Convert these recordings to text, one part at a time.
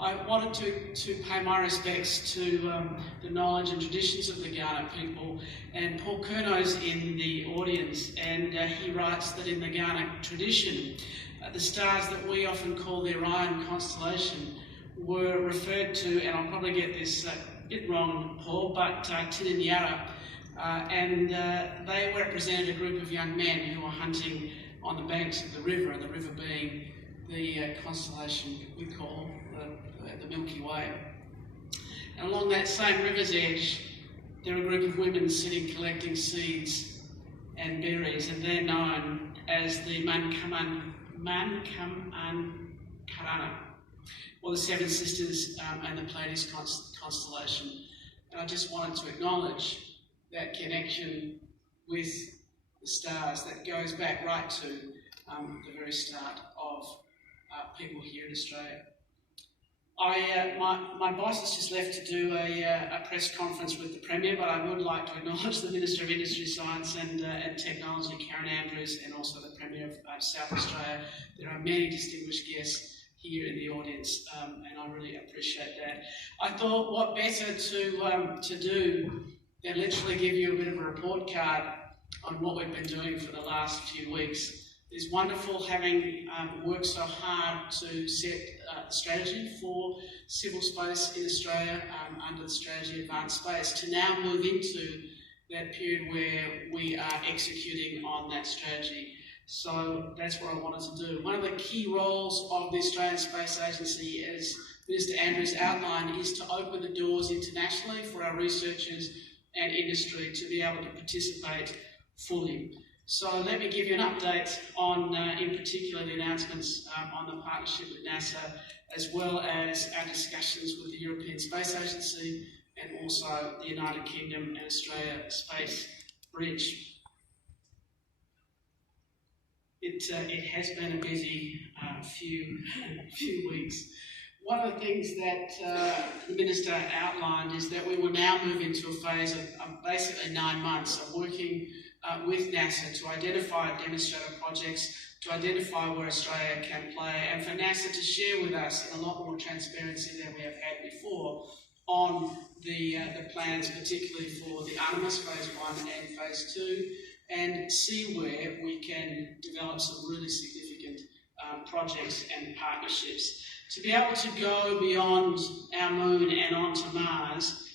I wanted to pay my respects to the knowledge and traditions of the Kaurna people, and Paul Curno's in the audience, and he writes that in the Kaurna tradition, the stars that we often call the Orion constellation were referred to, and I'll probably get this a bit wrong, Paul, but Tidinyaara, and they represented a group of young men who were hunting on the banks of the river, and the river being the constellation we call the Milky Way. And along that same river's edge, there are a group of women sitting collecting seeds and berries, and they're known as the Mankaman Karana, or the Seven Sisters and the Pleiades constellation. And I just wanted to acknowledge that connection with the stars that goes back right to the very start of people here in Australia. My boss has just left to do a press conference with the Premier, but I would like to acknowledge the Minister of Industry, Science and Technology, Karen Andrews, and also the Premier of South Australia. There are many distinguished guests here in the audience, and I really appreciate that. I thought what better to do than literally give you a bit of a report card on what we've been doing for the last few weeks. It's wonderful having worked so hard to set the strategy for civil space in Australia under the strategy Advanced Space, to now move into that period where we are executing on that strategy. So that's what I wanted to do. One of the key roles of the Australian Space Agency, as Minister Andrews outlined, is to open the doors internationally for our researchers and industry to be able to participate fully. So let me give you an update on, in particular, the announcements on the partnership with NASA, as well as our discussions with the European Space Agency and also the United Kingdom and Australia Space Bridge. It has been a busy few weeks. One of the things that the Minister outlined is that we will now move into a phase of basically 9 months of working with NASA to identify demonstrator projects, to identify where Australia can play, and for NASA to share with us in a lot more transparency than we have had before on the plans, particularly for the Artemis Phase 1 and Phase 2, and see where we can develop some really significant projects and partnerships. To be able to go beyond our moon and onto Mars,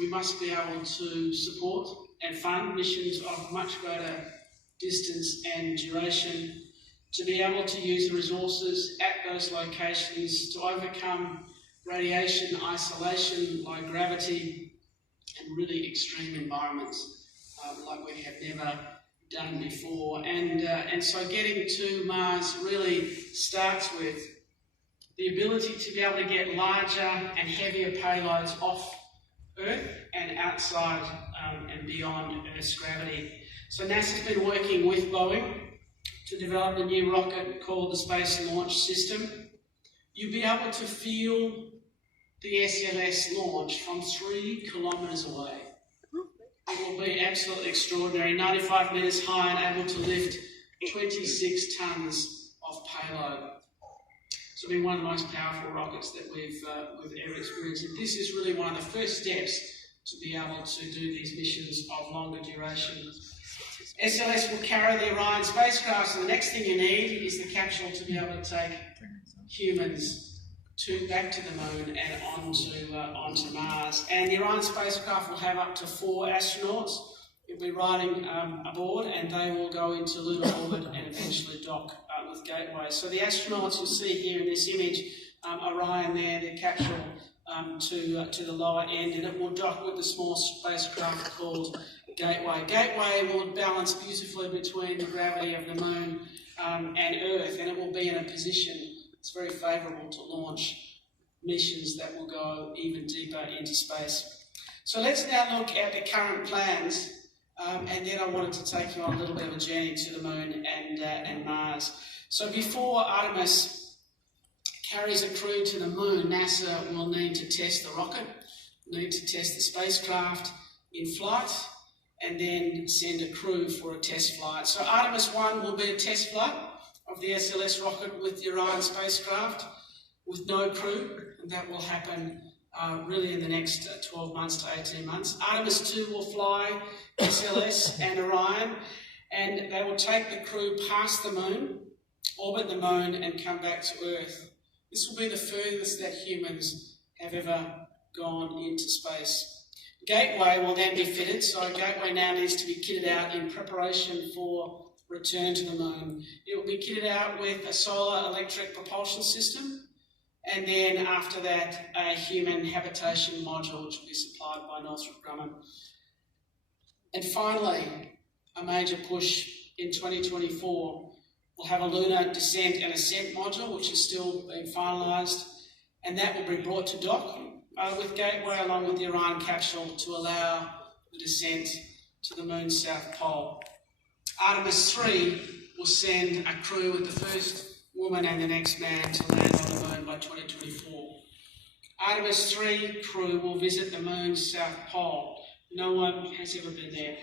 we must be able to support and fund missions of much greater distance and duration, to be able to use the resources at those locations to overcome radiation, isolation, low gravity, and really extreme environments like we have never done before. And so getting to Mars really starts with the ability to be able to get larger and heavier payloads off Earth and outside and beyond Earth's gravity. So NASA's been working with Boeing to develop a new rocket called the Space Launch System. You'll be able to feel the SLS launch from 3 kilometres away. It will be absolutely extraordinary, 95 metres high and able to lift 26 tonnes of payload. So it'll be one of the most powerful rockets that we've ever experienced. And this is really one of the first steps to be able to do these missions of longer duration. SLS will carry the Orion spacecraft, so the next thing you need is the capsule to be able to take humans back to the moon and onto Mars. And the Orion spacecraft will have up to 4 astronauts. They'll be riding aboard, and they will go into lunar orbit and eventually dock with Gateway. So the astronauts you'll see here in this image, Orion there, their capsule to the lower end, and it will dock with the small spacecraft called Gateway. Gateway will balance beautifully between the gravity of the moon and Earth, and it will be in a position that's very favourable to launch missions that will go even deeper into space. So let's now look at the current plans, and then I wanted to take you on a little bit of a journey to the moon and Mars. So before Artemis carries a crew to the moon, NASA will need to test the rocket, need to test the spacecraft in flight, and then send a crew for a test flight. So Artemis 1 will be a test flight of the SLS rocket with the Orion spacecraft. with no crew, and that will happen really in the next 12 months to 18 months. Artemis 2 will fly SLS and Orion, and they will take the crew past the moon, orbit the moon, and come back to Earth. This will be the furthest that humans have ever gone into space. Gateway will then be fitted, so Gateway now needs to be kitted out in preparation for return to the moon. It will be kitted out with a solar electric propulsion system, and then after that a human habitation module which will be supplied by Northrop Grumman. And finally, a major push in 2024, we'll have a lunar descent and ascent module which is still being finalised, and that will be brought to dock with Gateway along with the Orion capsule to allow the descent to the moon's south pole. Artemis 3 will send a crew with the first woman and the next man to land on the moon by 2024. Artemis 3 crew will visit the moon's south pole. No one has ever been there.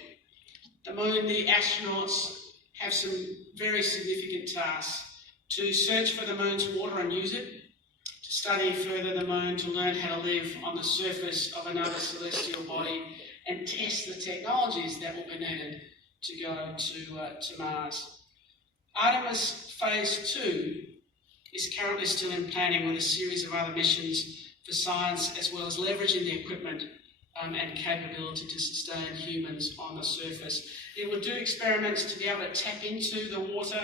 The moon, the astronauts have some very significant tasks: to search for the moon's water and use it, to study further the moon, to learn how to live on the surface of another celestial body, and test the technologies that will be needed to go to Mars. Artemis Phase 2 is currently still in planning with a series of other missions for science, as well as leveraging the equipment and capability to sustain humans on the surface. It will do experiments to be able to tap into the water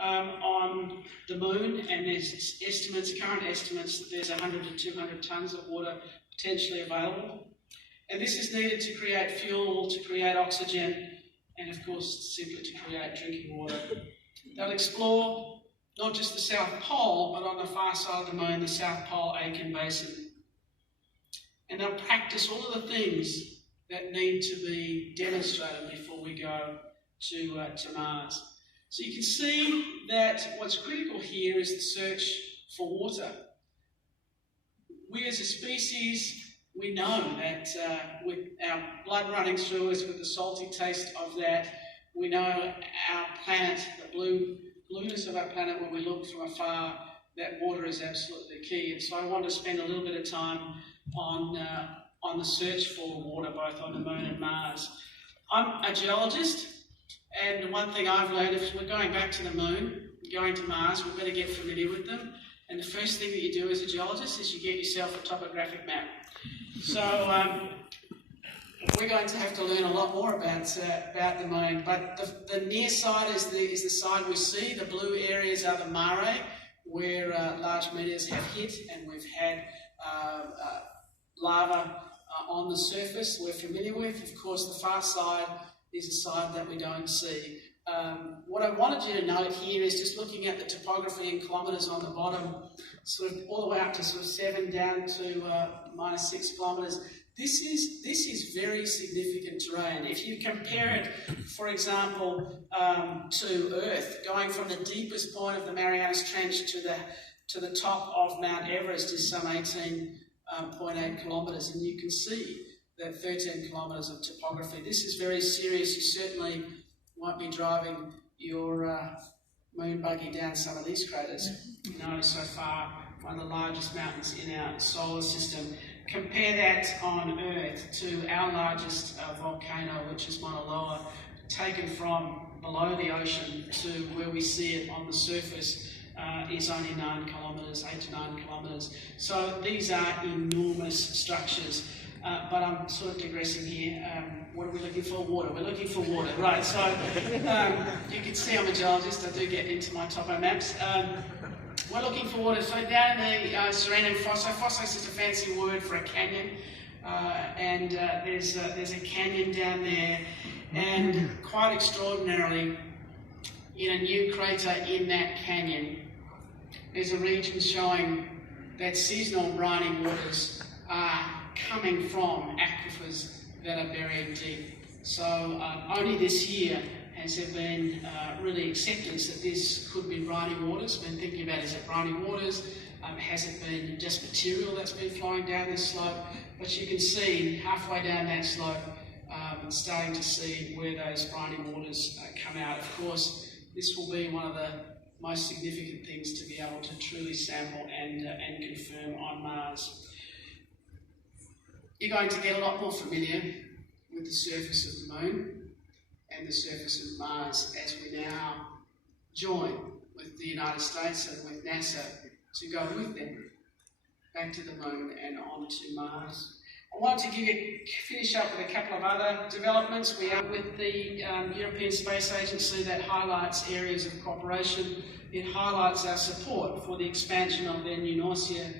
on the moon, and there's current estimates that there's 100 to 200 tonnes of water potentially available. And this is needed to create fuel, to create oxygen, and of course simply to create drinking water. They'll explore not just the South Pole, but on the far side of the moon, the South Pole Aitken Basin. And they'll practice all of the things that need to be demonstrated before we go to Mars. So you can see that what's critical here is the search for water. We as a species, we know that with our blood running through us, with the salty taste of that, we know our planet, the blueness of our planet when we look from afar, that water is absolutely key. And so I want to spend a little bit of time on the search for water, both on the moon and Mars. I'm a geologist, and one thing I've learned, if we're going back to the moon, going to Mars, we better get familiar with them. And the first thing that you do as a geologist is you get yourself a topographic map. So we're going to have to learn a lot more about the moon. But the near side is the side we see. The blue areas are the mare, where large meteors have hit, and we've had lava on the surface we're familiar with. Of course, the far side is a side that we don't see. What I wanted you to note here is just looking at the topography in kilometres on the bottom, sort of all the way up to sort of 7 down to minus 6 kilometres. This is very significant terrain. If you compare it, for example, to Earth, going from the deepest point of the Marianas Trench to the top of Mount Everest is some 18.8 kilometres, and you can see that 13 kilometres of topography. This is very serious. You certainly won't be driving your moon buggy down some of these craters. You know, so far, one of the largest mountains in our solar system. Compare that on Earth to our largest volcano, which is Mauna Loa, taken from below the ocean to where we see it on the surface is only 9 kilometres, 8 to 9 kilometres. So these are enormous structures. But I'm sort of digressing here. What are we looking for? Water. We're looking for water, right? So you can see I'm a geologist. I do get into my topo maps. We're looking for water. So down in the Serenum Fosso. Phosphos is a fancy word for a canyon, and there's a canyon down there, and quite extraordinarily, in a new crater in that canyon, there's a region showing that seasonal briny waters are coming from aquifers that are buried deep. So only this year has there been really acceptance that this could be briny waters. Been thinking about, is it briny waters? Has it been just material that's been flowing down this slope? But you can see halfway down that slope, starting to see where those briny waters come out. Of course, this will be one of the most significant things to be able to truly sample and confirm on Mars. You're going to get a lot more familiar with the surface of the Moon and the surface of Mars as we now join with the United States and with NASA to go with them back to the Moon and onto Mars. I wanted to finish up with a couple of other developments. We are with the European Space Agency. That highlights areas of cooperation. It highlights our support for the expansion of their New Norcia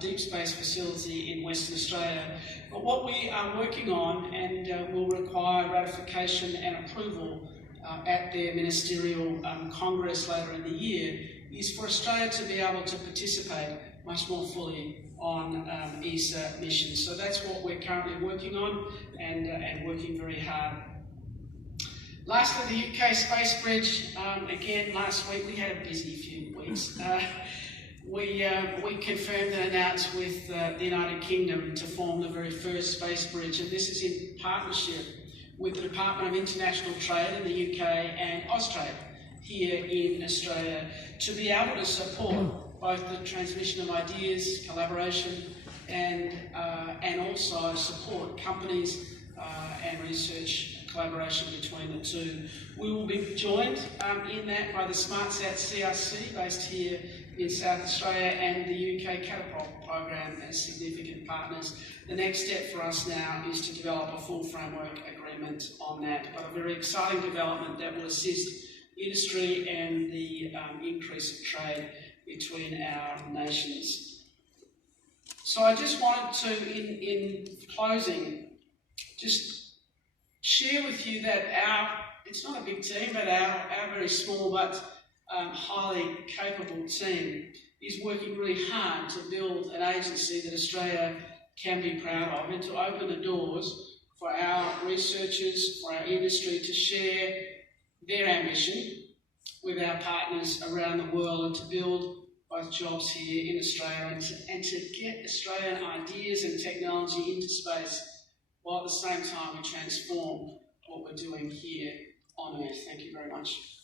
deep space facility in Western Australia. But what we are working on, and will require ratification and approval at their ministerial congress later in the year, is for Australia to be able to participate much more fully on ASA missions. So that's what we're currently working on and working very hard. Lastly, the UK Space Bridge. Again, last week we had a busy few weeks. We confirmed and announced with the United Kingdom to form the very first space bridge, and this is in partnership with the Department of International Trade in the UK and Austrade here in Australia, to be able to support both the transmission of ideas, collaboration, and also support companies and research collaboration between the two. We will be joined in that by the SmartSat CRC based here in South Australia and the UK Catapult program as significant partners. The next step for us now is to develop a full framework agreement on that, but a very exciting development that will assist industry and the increase of trade between our nations. So I just wanted to, in closing, just share with you that it's not a big team, but our very small but highly capable team is working really hard to build an agency that Australia can be proud of, and to open the doors for our researchers, for our industry to share their ambition with our partners around the world, and to build both jobs here in Australia and to get Australian ideas and technology into space, while at the same time we transform what we're doing here on Earth. Thank you very much.